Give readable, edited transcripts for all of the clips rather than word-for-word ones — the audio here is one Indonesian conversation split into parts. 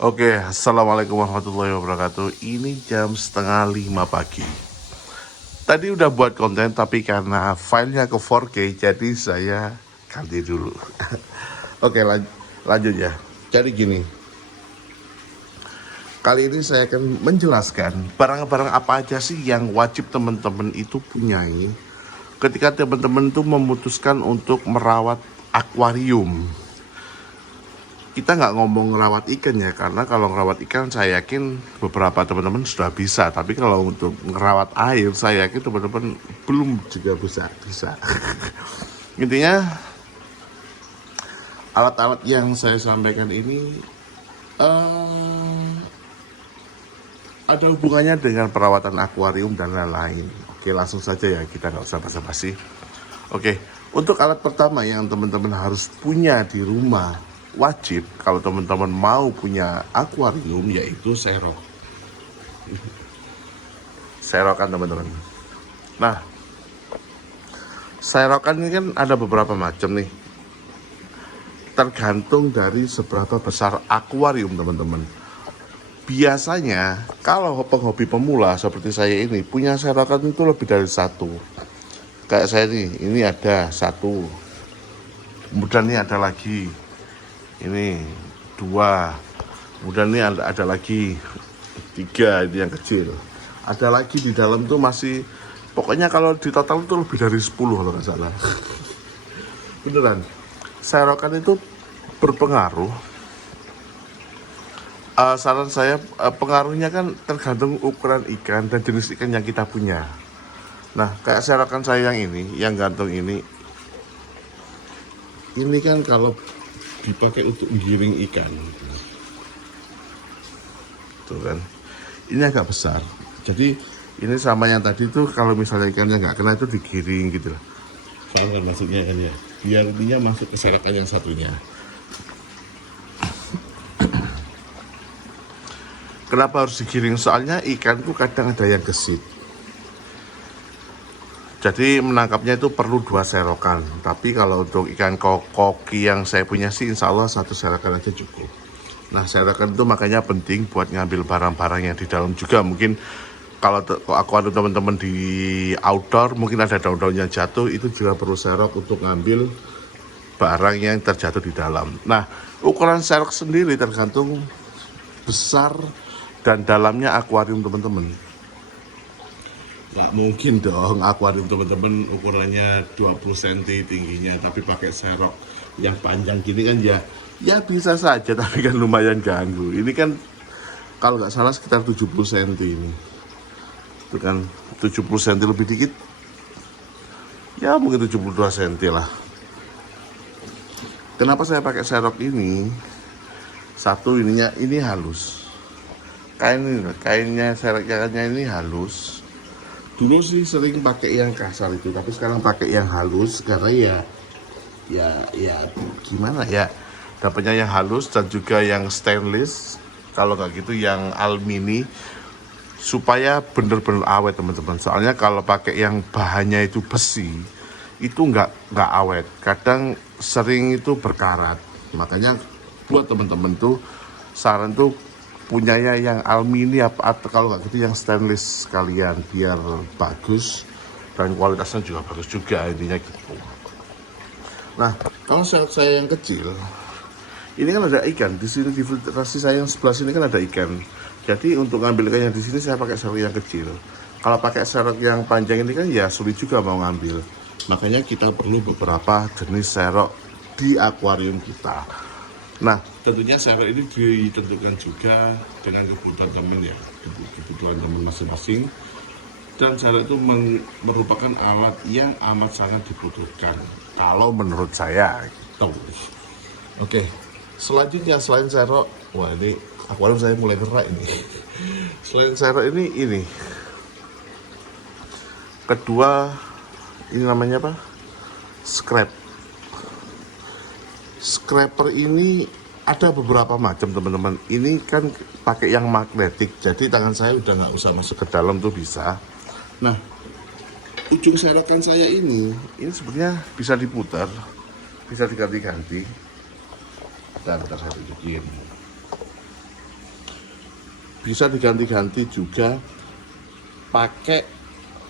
Oke, assalamualaikum warahmatullahi wabarakatuh. Ini jam setengah 5 pagi. Tadi udah buat konten, tapi karena filenya ke 4K, jadi saya ganti dulu. Oke, lanjut ya. Jadi gini, kali ini saya akan menjelaskan barang-barang apa aja sih yang wajib teman-teman itu punyai ketika teman-teman itu memutuskan untuk merawat akuarium. Kita nggak ngomong ngerawat ikan ya, karena kalau ngerawat ikan saya yakin beberapa teman-teman sudah bisa, tapi kalau untuk ngerawat air saya yakin teman-teman belum juga bisa. Intinya alat-alat yang saya sampaikan ini ada hubungannya dengan perawatan akuarium dan lain-lain. Oke, langsung saja ya, kita nggak usah basa-basi. Oke, untuk alat pertama yang teman-teman harus punya di rumah, wajib kalau teman-teman mau punya akuarium, yaitu serok. Serokan teman-teman. Nah, serokan ini kan ada beberapa macam nih. Tergantung dari seberapa besar akuarium teman-teman. Biasanya kalau penghobi pemula seperti saya ini punya serokan itu lebih dari satu. Kayak saya nih, ini ada satu. Kemudian ini ada lagi. Ini 2. Kemudian ini ada lagi 3, ini yang kecil. Ada lagi di dalam tuh masih, pokoknya kalau di total itu lebih dari 10 kalau nggak salah. Beneran, serokan itu berpengaruh. Saran saya, pengaruhnya kan tergantung ukuran ikan dan jenis ikan yang kita punya. Nah, kayak serokan saya yang ini, yang gantung ini kan kalau dipakai untuk menggiring ikan, tuh kan, ini agak besar. Jadi ini sama yang tadi tuh, kalau misalnya ikannya nggak kena itu digiring gitu lah. Paham kan maksudnya kan ya? Biar ininya masuk ke serokan yang satunya. Kenapa harus digiring? Soalnya ikan tuh kadang ada yang gesit. Jadi menangkapnya itu perlu 2 serokan. Tapi kalau untuk ikan koki yang saya punya sih insya Allah 1 serokan aja cukup. Nah, serokan itu makanya penting buat ngambil barang-barang yang di dalam juga. Mungkin kalau akuarium teman-teman di outdoor mungkin ada daun-daun yang jatuh, itu juga perlu serok untuk ngambil barang yang terjatuh di dalam. Nah, ukuran serok sendiri tergantung besar dan dalamnya akuarium teman-teman. Nggak mungkin dong akuarium teman-teman ukurannya 20 cm tingginya tapi pakai serok yang panjang gini kan ya bisa saja, tapi kan lumayan ganggu. Ini kan kalau nggak salah sekitar 70 cm ini. Itu kan 70 cm lebih dikit. Ya mungkin 72 cm lah. Kenapa saya pakai serok ini? Satu, ini halus. Kainnya seroknya ini halus. Dulu sih sering pakai yang kasar itu, tapi sekarang pakai yang halus karena ya gimana ya, dapatnya yang halus dan juga yang stainless, kalau nggak gitu yang alumini, supaya bener-bener awet teman-teman. Soalnya kalau pakai yang bahannya itu besi itu nggak awet, kadang sering itu berkarat. Makanya buat teman-teman tuh saran tuh punyanya yang alumini atau kalau nggak gitu yang stainless sekalian, biar bagus dan kualitasnya juga bagus juga, intinya gitu. Nah, kalau saya yang kecil ini kan ada ikan di sini, di filtrasi saya yang sebelah sini kan ada ikan. Jadi untuk ngambil ikan yang di sini saya pakai serok yang kecil. Kalau pakai serok yang panjang ini kan ya sulit juga mau ngambil. Makanya kita perlu beberapa jenis serok di akuarium kita. Nah, tentunya serok ini ditentukan juga dengan kebutuhan teman ya, kebutuhan teman masing-masing. Dan serok itu merupakan alat yang amat sangat dibutuhkan, kalau menurut saya gitu. Oke, selanjutnya selain serok, wah ini akuarium saya mulai gerak ini. Selain serok ini kedua, ini namanya apa? Scraper ini ada beberapa macam teman-teman. Ini kan pakai yang magnetik, jadi tangan saya udah nggak usah masuk ke dalam tuh bisa. Nah, ujung serokan saya ini sebenarnya bisa diputar, bisa diganti-ganti. Bentar saya tunjukin. bisa diganti-ganti juga pakai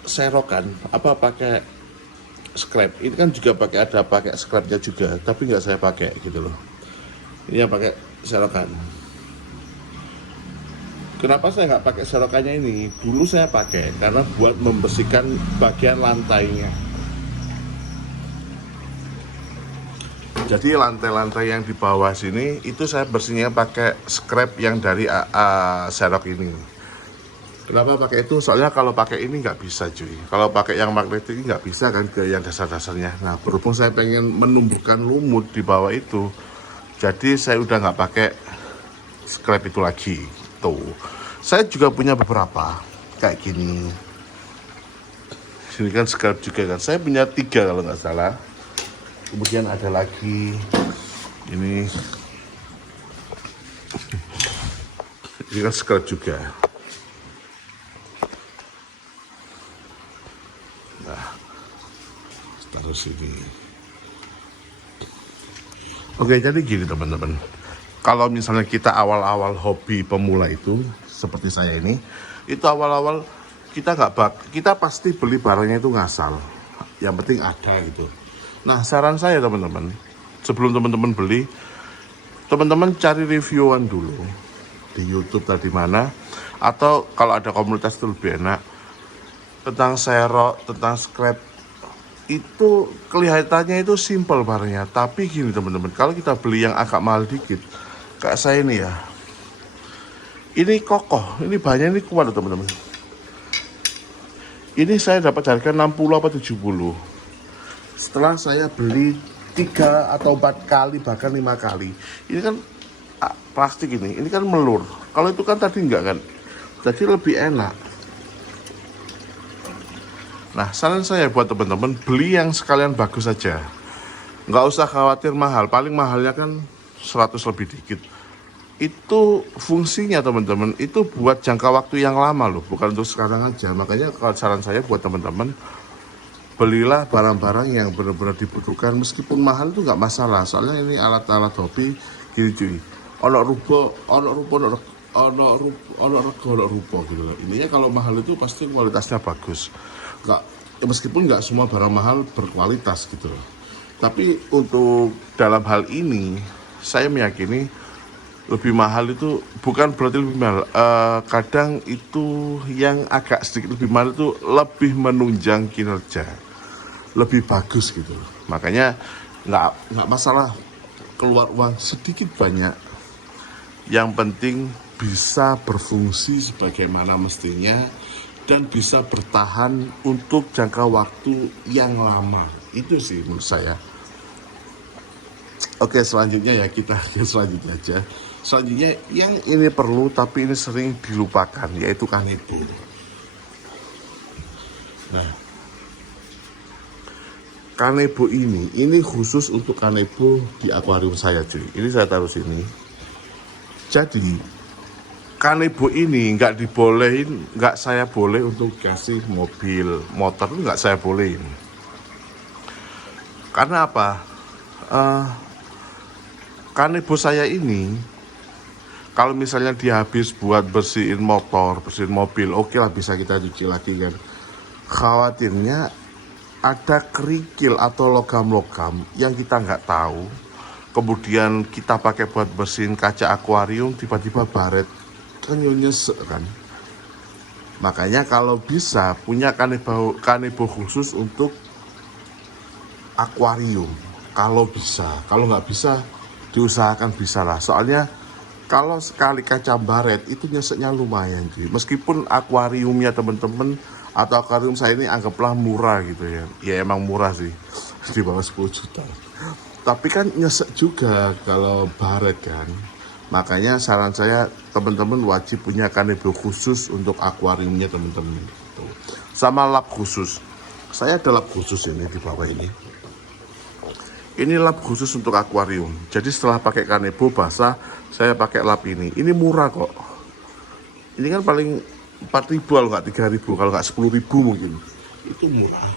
serokan, pakai scrap. Ini kan juga pakai scrapnya juga, tapi nggak saya pakai gitu loh. Ini yang pakai serokan. Kenapa saya nggak pakai serokannya ini? Dulu saya pakai karena buat membersihkan bagian lantainya. Jadi lantai-lantai yang di bawah sini itu saya bersihnya pakai scrap yang dari serok ini. Kenapa pakai itu? Soalnya kalau pakai ini nggak bisa cuy. Kalau pakai yang magnetik ini nggak bisa kan ke yang dasar-dasarnya. Nah berhubung saya pengen menumbuhkan lumut di bawah itu, jadi saya udah nggak pakai scrap itu lagi. Tuh, saya juga punya beberapa kayak gini. Sini kan scrap juga kan. Saya punya 3 kalau nggak salah. Kemudian ada lagi ini kan scrap juga. Nah, taruh sini. Oke, jadi gini teman-teman. Kalau misalnya kita awal-awal hobi pemula itu seperti saya ini, itu awal-awal kita pasti beli barangnya itu ngasal. Yang penting ada gitu. Nah, saran saya teman-teman, sebelum teman-teman beli, teman-teman cari reviewan dulu di YouTube tadi mana, atau kalau ada komunitas itu lebih enak tentang serok, tentang scrap. Itu kelihatannya itu simple barangnya, tapi gini teman-teman, kalau kita beli yang agak mahal dikit, kayak saya ini ya, ini kokoh, ini bahannya ini kuat teman-teman. Ini saya dapat harga 60 apa 70. Setelah saya beli 3 atau 4 kali, bahkan 5 kali. Ini kan plastik ini kan melur. Kalau itu kan tadi enggak kan, jadi lebih enak. Nah, saran saya buat teman-teman, beli yang sekalian bagus saja. Nggak usah khawatir mahal, paling mahalnya kan 100 lebih dikit. Itu fungsinya teman-teman, itu buat jangka waktu yang lama loh, bukan untuk sekarang aja. Makanya kalau saran saya buat teman-teman, belilah barang-barang yang benar-benar dibutuhkan, meskipun mahal itu nggak masalah. Soalnya ini alat-alat hobi gini cuy, ono rego gitu loh. Ininya kalau mahal itu pasti kualitasnya bagus. Nggak, meskipun nggak semua barang mahal berkualitas gitu loh. Tapi untuk dalam hal ini saya meyakini lebih mahal itu bukan berarti lebih mahal. Kadang itu yang agak sedikit lebih mahal itu lebih menunjang kinerja, lebih bagus gitu. Makanya nggak masalah keluar uang sedikit banyak. Yang penting bisa berfungsi sebagaimana mestinya dan bisa bertahan untuk jangka waktu yang lama. Itu sih menurut saya. Oke, selanjutnya ya kita ke selanjutnya aja. Selanjutnya yang ini perlu tapi ini sering dilupakan, yaitu kanebo. Nah, kanebo ini khusus untuk kanebo di akuarium saya cuy. Ini saya taruh sini. Jadi kanebo ini nggak saya boleh untuk kasih mobil, motor itu nggak saya bolehin. Karena apa? Kanebo saya ini kalau misalnya dia habis buat bersihin motor, bersihin mobil, oke lah bisa kita cuci lagi kan. Khawatirnya ada kerikil atau logam-logam yang kita nggak tahu. Kemudian kita pakai buat bersihin kaca akuarium, tiba-tiba baret, kan nyesek kan. Makanya kalau bisa punya kanebo khusus untuk akuarium. Kalau bisa, kalau nggak bisa diusahakan bisa lah. Soalnya kalau sekali kaca baret itu nyeseknya lumayan cuy. Meskipun akuariumnya teman-teman atau akuarium saya ini anggaplah murah gitu ya. Ya emang murah sih, di bawah 10 juta. Tapi kan nyesek juga kalau baret kan. Makanya saran saya teman-teman wajib punya kanebo khusus untuk akuariumnya teman-teman. Sama lap khusus. Saya ada lap khusus ini di bawah ini. Ini lap khusus untuk akuarium. Jadi setelah pakai kanebo basah, saya pakai lap ini. Ini murah kok. Ini kan paling 4.000 kalau nggak 3.000, kalau nggak 10.000 mungkin. Itu murah.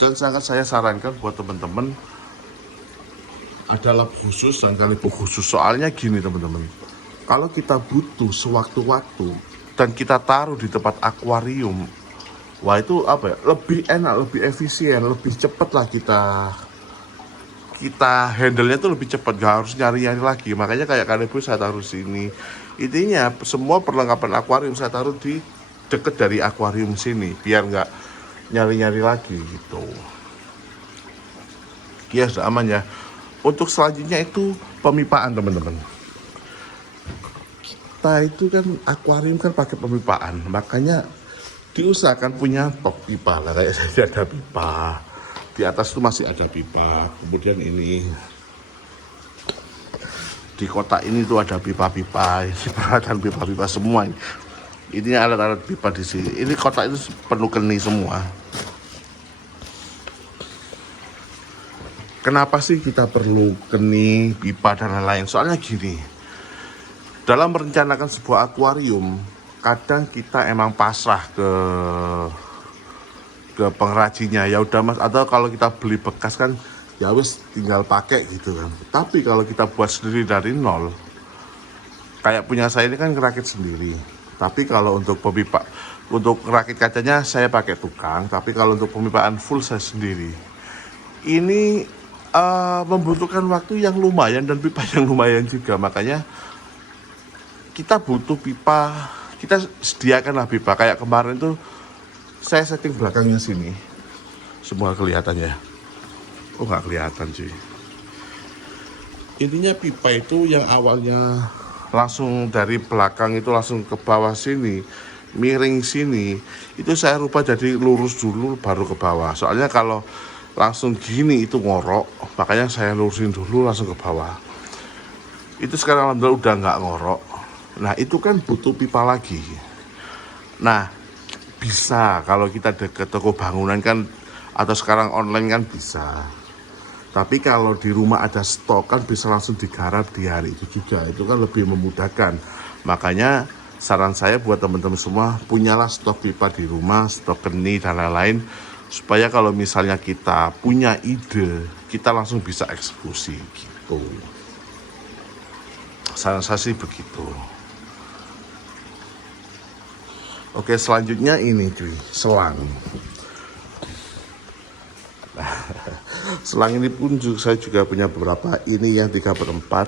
Dan sangat saya sarankan buat teman-teman ada lap khusus dan kanebo khusus. Soalnya gini teman-teman, kalau kita butuh sewaktu-waktu dan kita taruh di tempat akuarium, wah itu apa ya, lebih enak, lebih efisien, lebih cepat lah kita handle-nya tuh lebih cepat, gak harus nyari-nyari lagi. Makanya kayak kanebo saya taruh sini. Intinya semua perlengkapan akuarium saya taruh di deket dari akuarium sini, biar nggak nyari-nyari lagi gitu. Ya sudah aman ya. Untuk selanjutnya itu pemipaan teman-teman. Kita itu kan akuarium kan pakai pemipaan, makanya diusahakan punya top pipa lah. Kayak saya ada pipa di atas itu masih ada pipa, kemudian ini di kotak ini tuh ada pipa-pipa, peralatan pipa-pipa semua. Ini alat-alat pipa di sini. Ini kotak itu penuh keni semua. Kenapa sih kita perlu keni, pipa dan lain-lain? Soalnya gini, dalam merencanakan sebuah akuarium, kadang kita emang pasrah ke pengrajinnya, ya udah mas, atau kalau kita beli bekas kan ya wis tinggal pakai gitu kan. Tapi kalau kita buat sendiri dari nol, kayak punya saya ini kan ngerakit sendiri. Tapi kalau untuk pemipa, untuk ngerakit kacanya saya pakai tukang, tapi kalau untuk pemipaan full saya sendiri. Ini membutuhkan waktu yang lumayan dan pipa yang lumayan juga, makanya kita butuh pipa, kita sediakanlah pipa. Kayak kemarin tuh saya setting belakangnya sini, semua kelihatannya. Oh nggak kelihatan sih. Intinya pipa itu yang awalnya langsung dari belakang itu langsung ke bawah sini, miring sini, itu saya rubah jadi lurus dulu baru ke bawah. Soalnya kalau langsung gini itu ngorok, makanya saya lurusin dulu langsung ke bawah. Itu sekarang alhamdulillah udah nggak ngorok. Nah itu kan butuh pipa lagi. Nah bisa kalau kita ke toko bangunan kan, atau sekarang online kan bisa. Tapi kalau di rumah ada stok kan bisa langsung digarap di hari itu juga. Itu kan lebih memudahkan. Makanya saran saya buat teman-teman semua, punyalah stok pipa di rumah, stok keni dan lain-lain, supaya kalau misalnya kita punya ide, kita langsung bisa eksekusi gitu. Saran saya sih begitu. Oke, selanjutnya ini cuy, selang. Selang ini pun saya juga punya beberapa. Ini yang 3/4,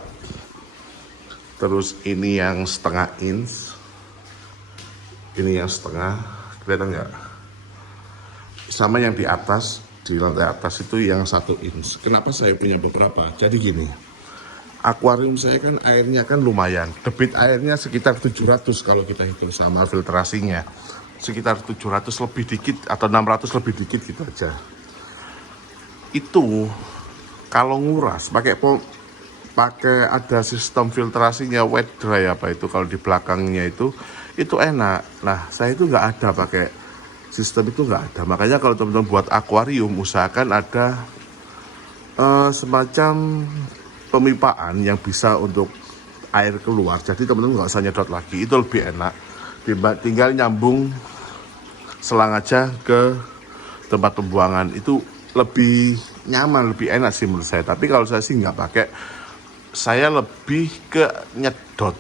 terus ini yang setengah inch, ini yang setengah, kelihatan nggak? Sama yang di atas, di lantai atas itu yang 1 inch. Kenapa saya punya beberapa? Jadi gini, akuarium saya kan airnya kan lumayan, debit airnya sekitar 700 kalau kita hitung sama filtrasinya, sekitar 700 lebih dikit atau 600 lebih dikit gitu aja. Itu kalau nguras pakai ada sistem filtrasinya wet dry apa itu, kalau di belakangnya itu enak. Nah saya itu nggak ada pakai sistem itu, nggak ada. Makanya kalau teman-teman buat akuarium, usahakan ada semacam pemipaan yang bisa untuk air keluar, jadi teman-teman nggak usah nyedot lagi, itu lebih enak. Tinggal nyambung selang aja ke tempat pembuangan, itu lebih nyaman, lebih enak sih menurut saya. Tapi kalau saya sih nggak pakai, saya lebih ke nyedot.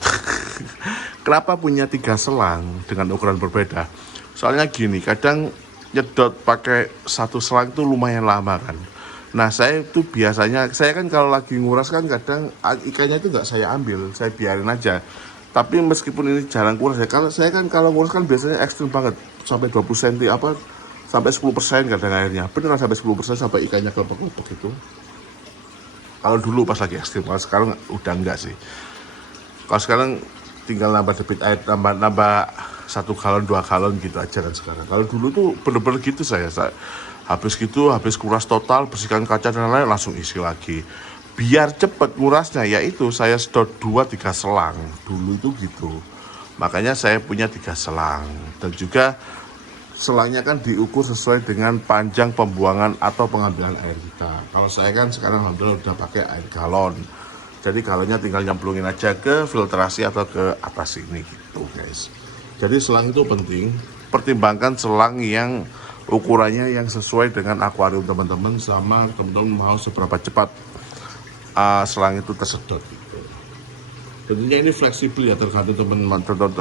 Kenapa punya 3 selang dengan ukuran berbeda? Soalnya gini, kadang nyedot pakai 1 selang itu lumayan lama kan. Nah saya itu biasanya, saya kan kalau lagi nguras kan kadang ikannya itu nggak saya ambil, saya biarin aja. Tapi meskipun ini jarang nguras ya, kalau saya kan kalau nguras kan biasanya ekstrim banget, sampai 20 cm apa, sampai 10% kadang airnya, beneran sampai 10% sampai ikannya kelepek-kelepek gitu. Kalau dulu pas lagi ekstrim, kalau sekarang udah enggak sih. Kalau sekarang tinggal nambah debit air, nambah 1 galon 2 galon gitu aja kan sekarang. Kalau dulu tuh bener-bener gitu saya habis gitu, habis kuras total, bersihkan kaca dan lain-lain, langsung isi lagi. Biar cepet ngurasnya, yaitu saya sedot 2-3 selang. Dulu itu gitu. Makanya saya punya 3 selang. Dan juga selangnya kan diukur sesuai dengan panjang pembuangan atau pengambilan air kita. Kalau saya kan sekarang alhamdulillah udah pakai air galon. Jadi galonnya tinggal nyemplungin aja ke filtrasi atau ke atas ini gitu guys. Jadi selang itu penting. Pertimbangkan selang yang ukurannya yang sesuai dengan akuarium teman-teman, sama teman-teman mau seberapa cepat selang itu tersedot gitu. Tentunya ini fleksibel ya, tergantung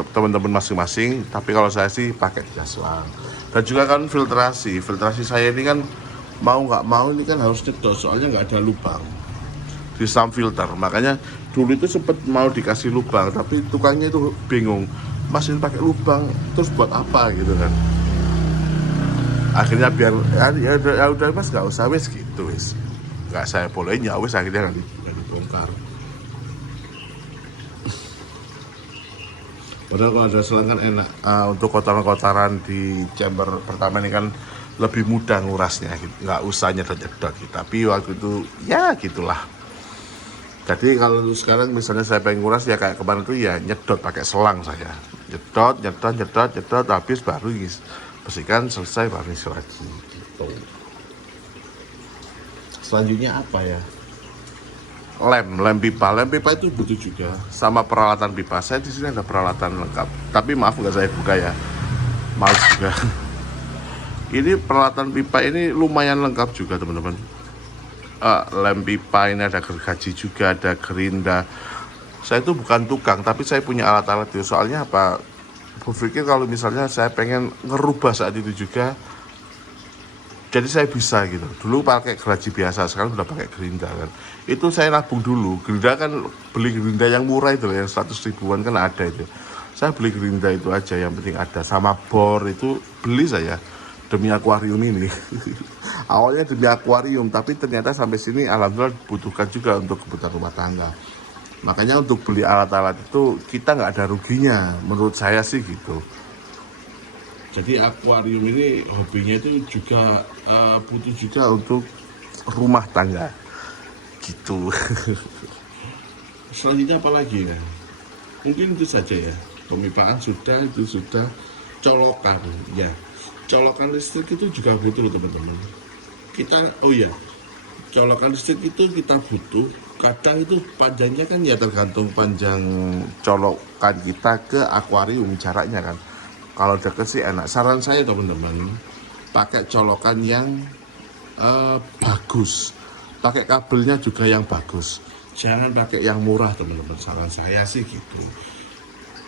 teman-teman masing-masing. Tapi kalau saya sih pakai 3 selang. Dan juga kan filtrasi saya ini kan mau nggak mau ini kan harus nyedot, soalnya nggak ada lubang di sam filter. Makanya dulu itu sempat mau dikasih lubang, tapi tukangnya itu bingung, Mas ini pakai lubang terus buat apa gitu kan. Akhirnya biar ya udah Mas nggak usah wes gitu wes, nggak saya bolehin ya wes, akhirnya nanti dibongkar. Padahal kalau ada selang kan enak. Untuk kotoran-kotoran di chamber pertama ini kan lebih mudah ngurasnya gitu. Nggak usah nyedot-nyedot gitu. Tapi waktu itu ya gitulah. Jadi kalau sekarang misalnya saya pengen nguras ya kayak kemarin itu ya nyedot pakai selang saya. Nyedot habis baru bersihkan, selesai baru isi lagi gitu. Selanjutnya apa ya? Lem pipa itu butuh juga, sama peralatan pipa. Saya di sini ada peralatan lengkap, tapi maaf nggak saya buka ya, males juga. Ini peralatan pipa ini lumayan lengkap juga teman-teman. Lem pipa ini ada gergaji juga, ada gerinda. Saya itu bukan tukang, tapi saya punya alat-alat itu. Soalnya apa? Berpikir kalau misalnya saya pengen ngerubah saat itu juga, jadi saya bisa gitu. Dulu pakai gergaji biasa, sekarang udah pakai gerinda kan. Itu saya nabung dulu. Gerinda kan beli gerinda yang murah itu, yang 100 ribuan kan ada itu. Saya beli gerinda itu aja, yang penting ada. Sama bor itu beli saya demi akuarium ini. Awalnya demi akuarium, tapi ternyata sampai sini alhamdulillah dibutuhkan juga untuk kebutuhan rumah tangga. Makanya untuk beli alat-alat itu kita nggak ada ruginya, menurut saya sih gitu. Jadi akuarium ini hobinya itu juga butuh juga untuk rumah tangga gitu. Selanjutnya apa lagi ya? Mungkin itu saja ya. Pemipaan sudah, itu sudah. Colokan ya. Colokan listrik itu juga butuh teman-teman. Colokan listrik itu kita butuh. Kadang itu panjangnya kan ya tergantung panjang colokan kita ke akuarium, jaraknya kan. Kalau deket sih enak. Saran saya teman-teman, pakai colokan yang bagus. Pakai kabelnya juga yang bagus. Jangan pakai yang murah teman-teman. Saran saya sih gitu.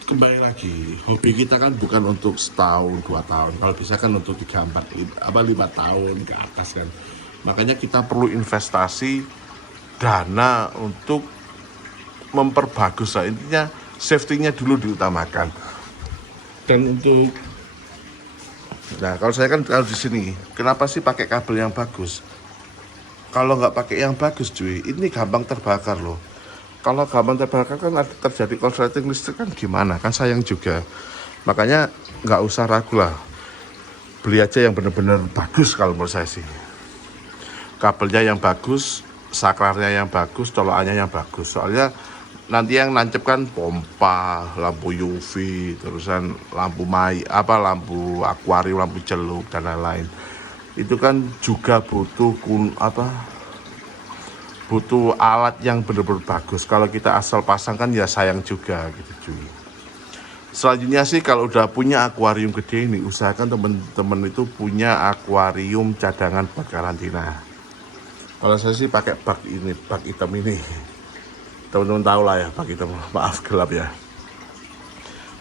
Kembali lagi, hobi kita kan bukan untuk setahun, 2 tahun. Kalau bisa kan untuk 3, 4, 5 tahun ke atas kan. Makanya kita perlu investasi dana untuk memperbagus. Nah, intinya safety-nya dulu diutamakan. Dan untuk, nah kalau saya kan kalau di sini, kenapa sih pakai kabel yang bagus? Kalau nggak pakai yang bagus cuy, ini gampang terbakar loh. Kalau gampang terbakar kan terjadi korsleting listrik kan gimana? Kan sayang juga. Makanya nggak usah ragu lah, beli aja yang benar-benar bagus kalau menurut saya sih. Kabelnya yang bagus, saklarnya yang bagus, colokannya yang bagus. Soalnya nanti yang nancep kan pompa, lampu UV, terusan lampu lampu akuarium, lampu celup dan lain-lain. Itu kan juga butuh butuh alat yang benar-benar bagus. Kalau kita asal pasang kan ya sayang juga gitu cuy. Selanjutnya sih kalau udah punya akuarium gede ini, usahakan teman-teman itu punya akuarium cadangan buat karantina. Kalau saya sih pakai bak hitam ini. Teman-teman tahu lah ya, bak hitam, maaf gelap ya.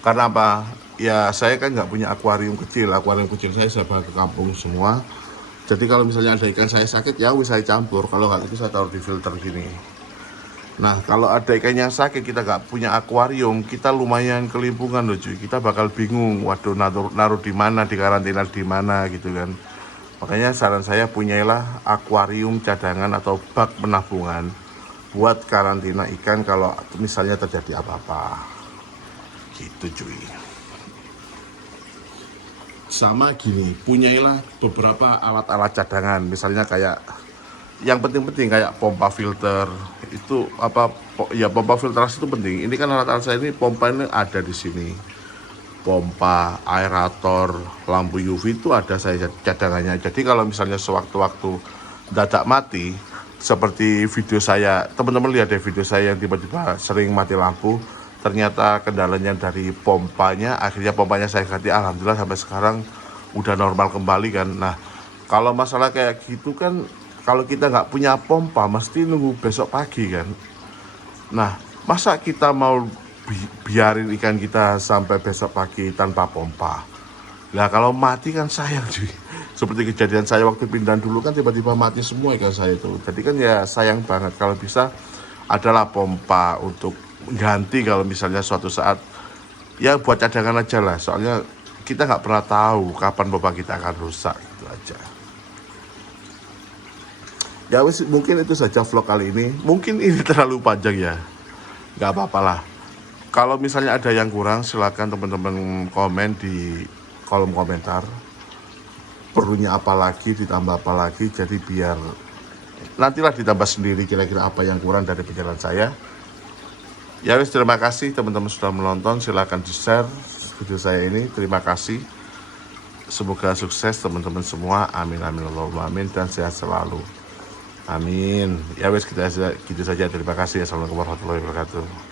Karena apa? Ya saya kan nggak punya akuarium kecil saya bawa ke kampung semua. Jadi kalau misalnya ada ikan saya sakit, ya saya campur. Kalau nggak itu saya taruh di filter gini. Nah kalau ada ikannya sakit, kita nggak punya akuarium, kita lumayan kelimpungan loh cuy. Kita bakal bingung, waduh naruh di mana, di karantina di mana gitu kan. Makanya saran saya punyailah akuarium cadangan atau bak penampungan buat karantina ikan kalau misalnya terjadi apa-apa. Gitu cuy. Sama gini, punyailah beberapa alat-alat cadangan, misalnya kayak yang penting-penting kayak pompa filter. Itu pompa filtrasi itu penting. Ini kan alat-alat saya ini, pompa ini ada di sini. Pompa, aerator, lampu UV itu ada saya cadangannya. Jadi kalau misalnya sewaktu-waktu dadak mati, seperti video saya, teman-teman lihat deh video saya yang tiba-tiba sering mati lampu, ternyata kendalanya dari pompanya, akhirnya pompanya saya ganti, alhamdulillah sampai sekarang udah normal kembali kan. Nah kalau masalah kayak gitu kan, kalau kita nggak punya pompa mesti nunggu besok pagi kan. Nah Masa kita mau biarin ikan kita sampai besok pagi tanpa pompa? Nah kalau mati kan sayang cuy. Seperti kejadian saya waktu pindahan dulu kan tiba-tiba mati semua ikan saya itu. Jadi kan ya sayang banget. Kalau bisa adalah pompa untuk ganti kalau misalnya suatu saat, ya buat cadangan aja lah. Soalnya kita nggak pernah tahu kapan pompa kita akan rusak, gitu aja. Ya wis, mungkin itu saja vlog kali ini. Mungkin ini terlalu panjang ya, nggak apa-apa lah. Kalau misalnya ada yang kurang, silakan teman-teman komen di kolom komentar. Perlunya apa lagi, ditambah apa lagi, jadi biar nantilah ditambah sendiri kira-kira apa yang kurang dari penjelasan saya. Ya wis, terima kasih teman-teman sudah menonton. Silakan di-share video saya ini. Terima kasih. Semoga sukses teman-teman semua. Amin amin Allahumma amin, dan sehat selalu. Amin. Ya wis, gitu saja. Terima kasih. Assalamualaikum warahmatullahi wabarakatuh.